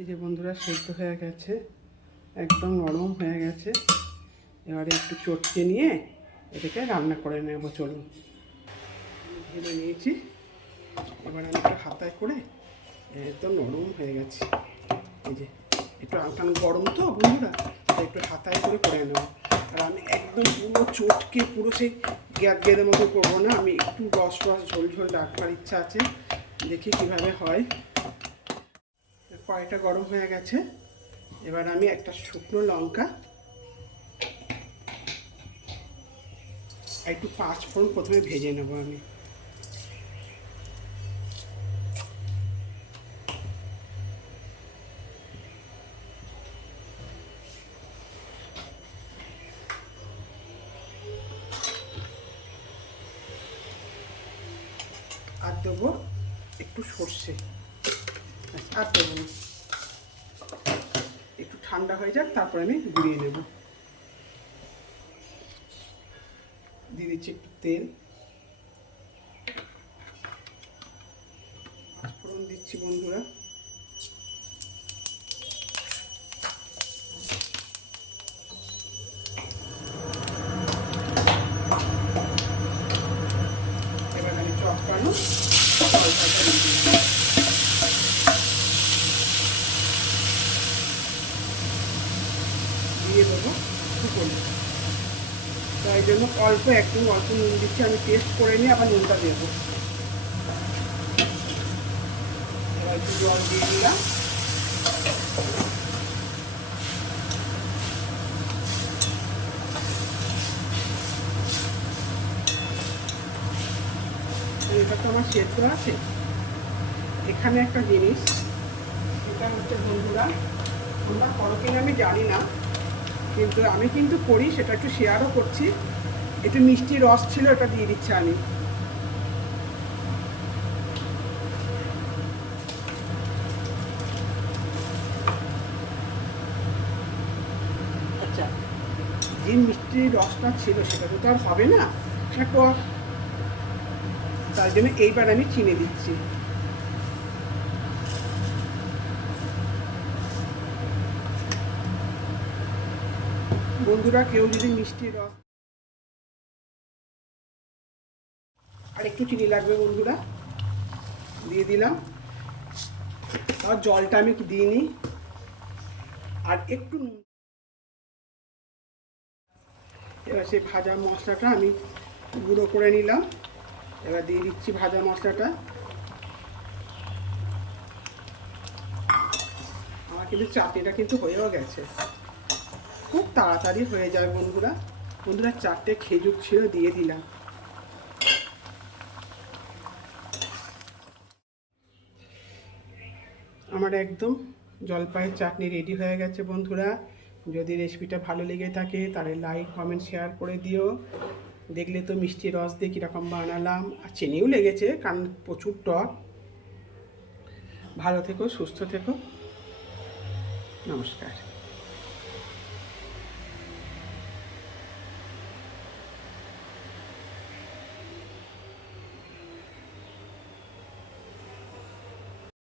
এই যে বন্ধুরা সেদ্ধ হয়ে গেছে, একদম নরম হয়ে গেছে। এবারে একটু চটকে নিয়ে এটাকে রান্না করে নেব, চলুন। ভেবে নিয়েছি। এবার আমি একটু হাতায় করে একদম নরম হয়ে গেছে। এই যে, একটু আলকান গরম তো বন্ধুরা একটু হাতায় করে করে নেব। আর আমি একদম পুরো চটকে, পুরো সেই গ্যাদ গেদের মতো করব না। আমি একটু রস রস ঝোল ঝোল রাখবার ইচ্ছা আছে। দেখি কীভাবে হয়। কড়াইটা গরম হয়ে গেছে। এবার আমি একটা শুকনো লঙ্কা, একটু পাঁচ ফোড়ন প্রথমে ভেজে নেব আমি। আর দেবো একটু সর্ষে। আর দেবো ঠান্ডা হয়ে যাক তারপরে আমি গুঁড়িয়ে নেব। দিয়ে দিচ্ছি একটু তেল। দিচ্ছি বন্ধুরা এবার আমি চটকানো জলটা দিয়ে দিচ্ছি দিয়ে দেবো। শুকনো তাই জন্য অল্প একটু, অল্প নুন দিচ্ছি। আমি টেস্ট করে নিয়ে আবার নুনটা দেবো। একটু জল দিয়ে দিলাম। এটা তো আমার সেদ্ধ আছে। এখানে একটা জিনিস এটা হচ্ছে বন্ধুরা, তোমরা করো আমি জানি না। কিন্তু আমি কিন্তু করি, সেটা একটু শেয়ারও করছি। একটু মিষ্টি রস ছিল এটা দিয়ে দিচ্ছি আমি। আচ্ছা যে মিষ্টি রসটা ছিল, সেটা তো আর হবে না। সেটা তার জন্য এইবার আমি চিনে দিচ্ছি। বন্ধুরা, কেউ যদি মিষ্টি রস আর একটু চিনি লাগবে বন্ধুরা। দিয়ে দিলাম। আর জলটা আমি দিইনি আর একটু নুন। এবার সেই ভাজা মশলাটা আমি গুঁড়ো করে নিলাম। এবার দিয়ে দিচ্ছি ভাজা মশলাটা। আমার কিন্তু চাটনিটা কিন্তু হয়েও গেছে। খুব তাড়াতাড়ি হয়ে যায় বন্ধুরা। বন্ধুরা, চারটে খেজুর ছিল দিয়ে দিলাম। আমার একদম জলপাইয়ের চাটনি রেডি হয়ে গেছে বন্ধুরা। যদি রেসিপিটা ভালো লেগে থাকে, তাহলে লাইক কমেন্ট শেয়ার করে দিও। দেখলে তো মিষ্টি রস দিয়ে কীরকম বানালাম। আর চিনিও লেগেছে, কারণ প্রচুর টক। ভালো থেকো, সুস্থ থেকো। নমস্কার।